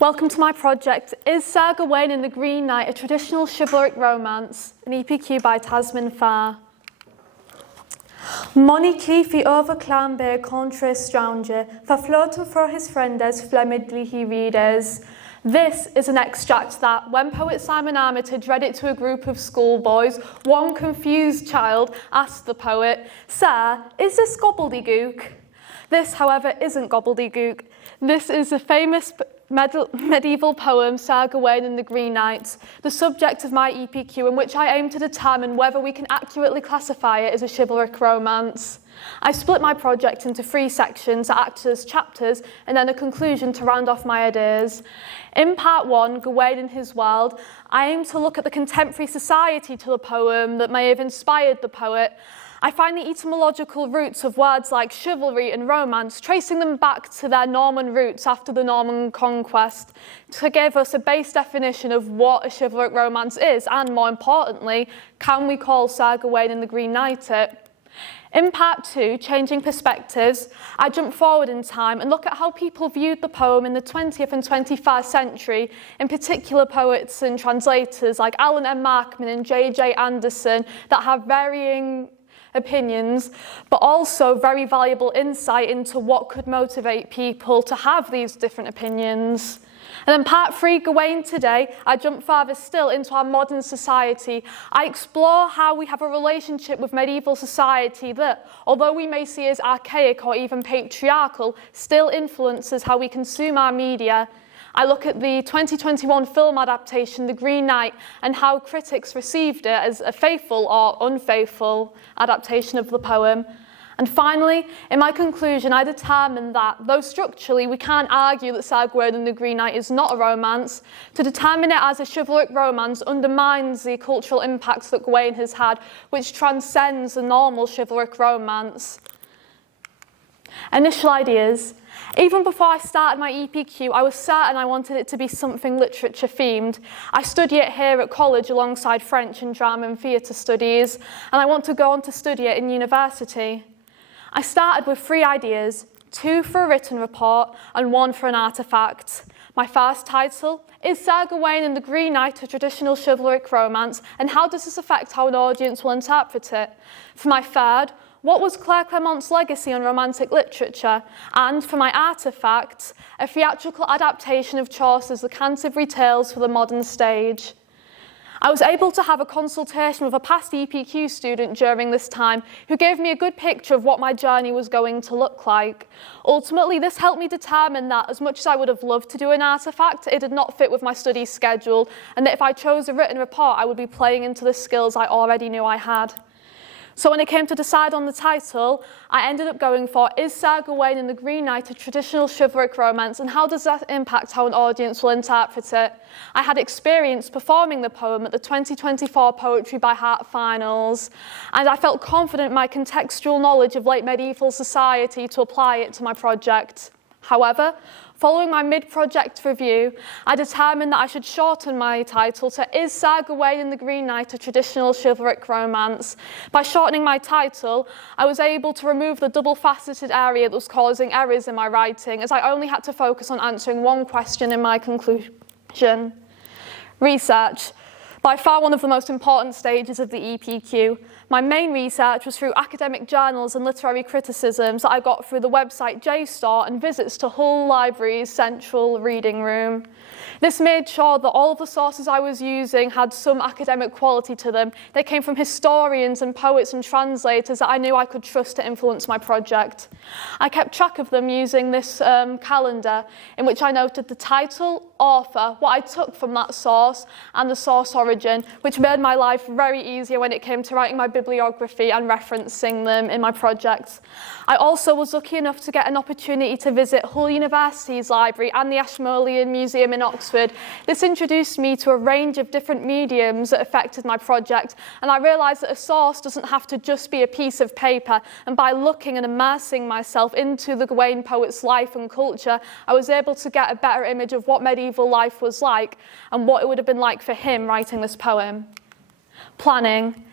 Welcome to my project, Is Sir Gawain and the Green Knight a Traditional Chivalric Romance? An EPQ by Tazmin Farr. Moni Cliffy overclam bear contre stranger, verfloten for his friend as flemidly he readers. This is an extract that, when poet Simon Armitage read it to a group of schoolboys, one confused child asked the poet, "Sir, is this gobbledygook?" This, however, isn't gobbledygook. This is a famous medieval poem, Sir Gawain and the Green Knight, the subject of my EPQ, in which I aim to determine whether we can accurately classify it as a chivalric romance. I split my project into 3 sections that act as chapters and then a conclusion to round off my ideas. In part 1, Gawain and his world, I aim to look at the contemporary society to the poem that may have inspired the poet. I find the etymological roots of words like chivalry and romance, tracing them back to their Norman roots after the Norman conquest, to give us a base definition of what a chivalric romance is, and more importantly, can we call Sir Gawain and the Green Knight it? In part 2, Changing Perspectives, I jump forward in time and look at how people viewed the poem in the 20th and 21st century, in particular poets and translators like Alan M. Markman and J.J. Anderson that have varying opinions, but also very valuable insight into what could motivate people to have these different opinions. And then part 3, Gawain today, I jump further still into our modern society. I explore how we have a relationship with medieval society that, although we may see as archaic or even patriarchal, still influences how we consume our media. I look at the 2021 film adaptation, The Green Knight, and how critics received it as a faithful or unfaithful adaptation of the poem. And finally, in my conclusion, I determined that, though structurally we can't argue that Sir Gawain and the Green Knight is not a romance, to determine it as a chivalric romance undermines the cultural impacts that Gawain has had, which transcends the normal chivalric romance. Initial ideas. Even before I started my EPQ, I was certain I wanted it to be something literature themed. I study it here at college alongside French and drama and theatre studies, and I want to go on to study it in university. I started with 3 ideas, 2 for a written report and 1 for an artefact. My first title, Is Sir Gawain and the Green Knight a Traditional Chivalric Romance, and how does this affect how an audience will interpret it? For my third, what was Claire Clement's legacy on romantic literature? And for my artefact, a theatrical adaptation of Chaucer's The Canterbury Tales for the modern stage. I was able to have a consultation with a past EPQ student during this time who gave me a good picture of what my journey was going to look like. Ultimately, this helped me determine that as much as I would have loved to do an artefact, it did not fit with my study schedule, and that if I chose a written report, I would be playing into the skills I already knew I had. So when it came to decide on the title, I ended up going for, Is Sir Gawain and the Green Knight a Traditional Chivalric Romance, and how does that impact how an audience will interpret it? I had experience performing the poem at the 2024 Poetry by Heart Finals, and I felt confident in my contextual knowledge of late medieval society to apply it to my project. However, following my mid-project review, I determined that I should shorten my title to Is Sir Gawain and the Green Knight a Traditional Chivalric Romance? By shortening my title, I was able to remove the double-faceted area that was causing errors in my writing, as I only had to focus on answering one question in my conclusion. Research. By far one of the most important stages of the EPQ. My main research was through academic journals and literary criticisms that I got through the website JSTOR and visits to Hull Library's central reading room. This made sure that all of the sources I was using had some academic quality to them. They came from historians and poets and translators that I knew I could trust to influence my project. I kept track of them using this calendar, in which I noted the title, author, what I took from that source, and the source origin, which made my life very easier when it came to writing my bibliography and referencing them in my projects. I also was lucky enough to get an opportunity to visit Hull University's library and the Ashmolean Museum in Oxford. This introduced me to a range of different mediums that affected my project, and I realised that a source doesn't have to just be a piece of paper, and by looking and immersing myself into the Gawain poet's life and culture, I was able to get a better image of what medieval life was like and what it would have been like for him writing this poem. Planning.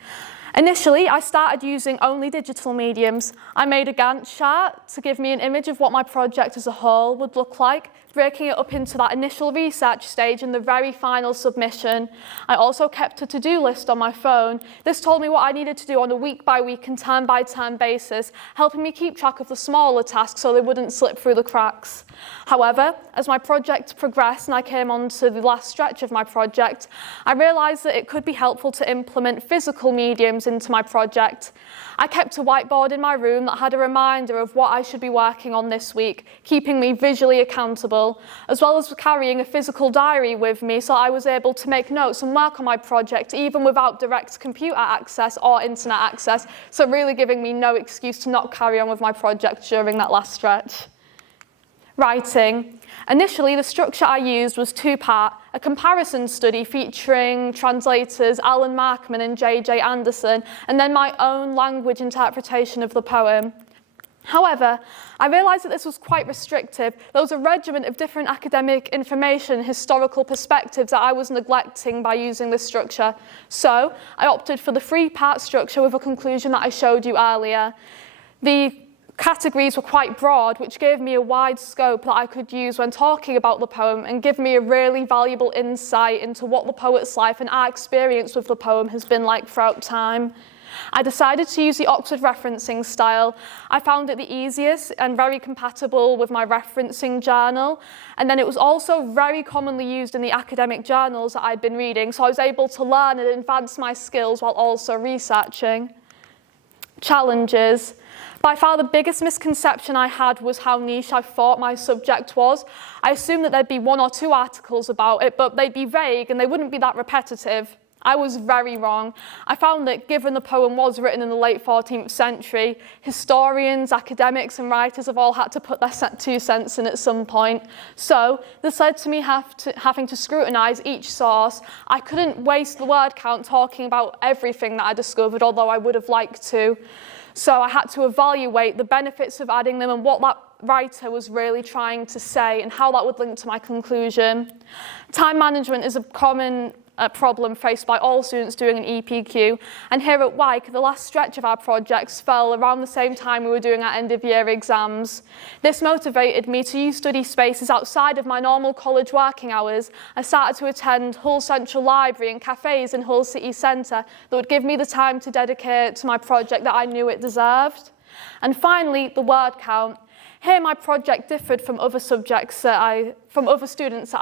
Initially, I started using only digital mediums. I made a Gantt chart to give me an image of what my project as a whole would look like, breaking it up into that initial research stage and the very final submission. I also kept a to-do list on my phone. This told me what I needed to do on a week-by-week and term-by-term basis, helping me keep track of the smaller tasks so they wouldn't slip through the cracks. However, as my project progressed and I came on to the last stretch of my project, I realised that it could be helpful to implement physical mediums into my project. I kept a whiteboard in my room that had a reminder of what I should be working on this week, keeping me visually accountable, as well as carrying a physical diary with me so I was able to make notes and work on my project even without direct computer access or internet access, so really giving me no excuse to not carry on with my project during that last stretch. Writing. Initially, the structure I used was two-part, a comparison study featuring translators Alan Markman and J.J. Anderson, and then my own language interpretation of the poem. However, I realised that this was quite restrictive. There was a regiment of different academic information, historical perspectives that I was neglecting by using this structure. So, I opted for the three-part structure with a conclusion that I showed you earlier. The categories were quite broad, which gave me a wide scope that I could use when talking about the poem and give me a really valuable insight into what the poet's life and our experience with the poem has been like throughout time. I decided to use the Oxford referencing style. I found it the easiest and very compatible with my referencing journal, and then it was also very commonly used in the academic journals that I'd been reading, so I was able to learn and advance my skills while also researching. Challenges. By far the biggest misconception I had was how niche I thought my subject was. I assumed that there'd be one or two articles about it, but they'd be vague and they wouldn't be that repetitive. I was very wrong. I found that given the poem was written in the late 14th century, historians, academics and writers have all had to put their 2 cents in at some point. So this led to me having to scrutinise each source. I couldn't waste the word count talking about everything that I discovered, although I would have liked to. So I had to evaluate the benefits of adding them and what that writer was really trying to say and how that would link to my conclusion. Time management is a common problem faced by all students doing an EPQ, and here at Wyke, the last stretch of our projects fell around the same time we were doing our end-of-year exams. This motivated me to use study spaces outside of my normal college working hours. I started to attend Hull Central Library and cafes in Hull City Centre that would give me the time to dedicate to my project that I knew it deserved. And finally, the word count. Here my project differed from other students that I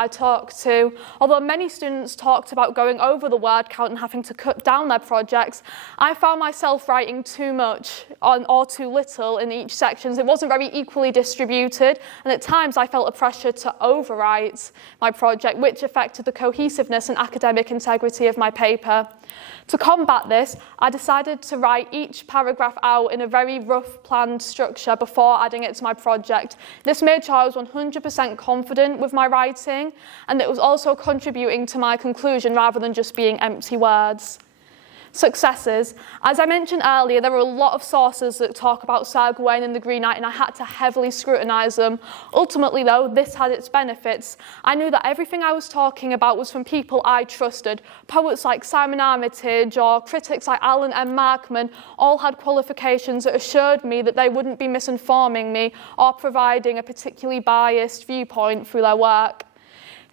talked to. Although many students talked about going over the word count and having to cut down their projects, I found myself writing too much or too little in each section. It wasn't very equally distributed, and at times I felt a pressure to overwrite my project, which affected the cohesiveness and academic integrity of my paper. To combat this, I decided to write each paragraph out in a very rough planned structure before adding it to my project. This made sure I was 100% confident with my writing, and it was also contributing to my conclusion rather than just being empty words. Successes. As I mentioned earlier, there are a lot of sources that talk about Sir Gawain and the Green Knight, and I had to heavily scrutinise them. Ultimately, though, this had its benefits. I knew that everything I was talking about was from people I trusted. Poets like Simon Armitage or critics like Alan M. Markman all had qualifications that assured me that they wouldn't be misinforming me or providing a particularly biased viewpoint through their work.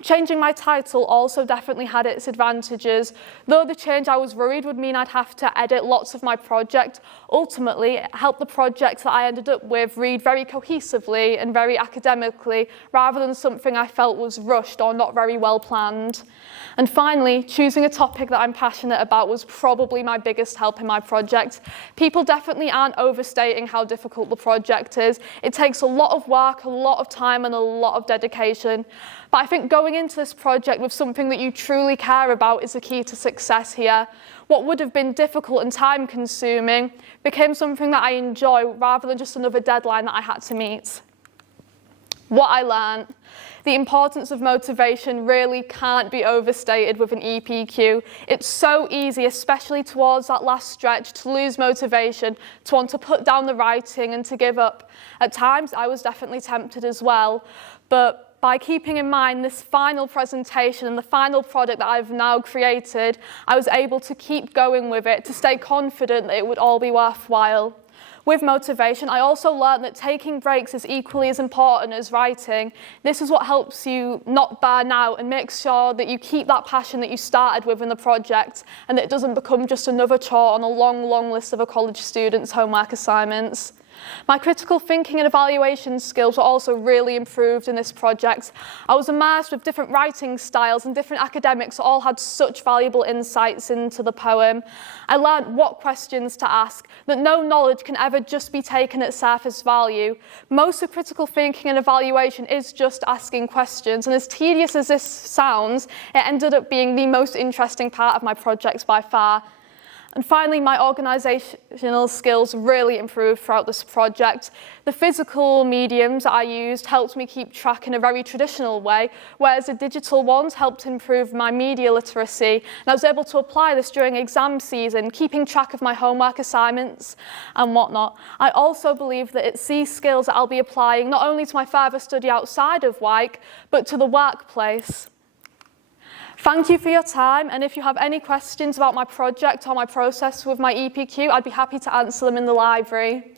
Changing my title also definitely had its advantages. Though the change I was worried would mean I'd have to edit lots of my project, ultimately it helped the project that I ended up with read very cohesively and very academically, rather than something I felt was rushed or not very well planned. And finally, choosing a topic that I'm passionate about was probably my biggest help in my project. People definitely aren't overstating how difficult the project is. It takes a lot of work, a lot of time and a lot of dedication. But I think going into this project with something that you truly care about is the key to success here. What would have been difficult and time-consuming became something that I enjoy rather than just another deadline that I had to meet. What I learned. The importance of motivation really can't be overstated with an EPQ. It's so easy, especially towards that last stretch, to lose motivation, to want to put down the writing and to give up. At times, I was definitely tempted as well, but by keeping in mind this final presentation and the final product that I've now created, I was able to keep going with it, to stay confident that it would all be worthwhile. With motivation, I also learned that taking breaks is equally as important as writing. This is what helps you not burn out and makes sure that you keep that passion that you started with in the project and that it doesn't become just another chore on a long, long list of a college student's homework assignments. My critical thinking and evaluation skills were also really improved in this project. I was immersed with different writing styles and different academics who all had such valuable insights into the poem. I learned what questions to ask, that no knowledge can ever just be taken at surface value. Most of critical thinking and evaluation is just asking questions, and as tedious as this sounds, it ended up being the most interesting part of my project by far. And finally, my organisational skills really improved throughout this project. The physical mediums that I used helped me keep track in a very traditional way, whereas the digital ones helped improve my media literacy. And I was able to apply this during exam season, keeping track of my homework assignments and whatnot. I also believe that it's these skills that I'll be applying not only to my further study outside of Wyke, but to the workplace. Thank you for your time, and if you have any questions about my project or my process with my EPQ, I'd be happy to answer them in the library.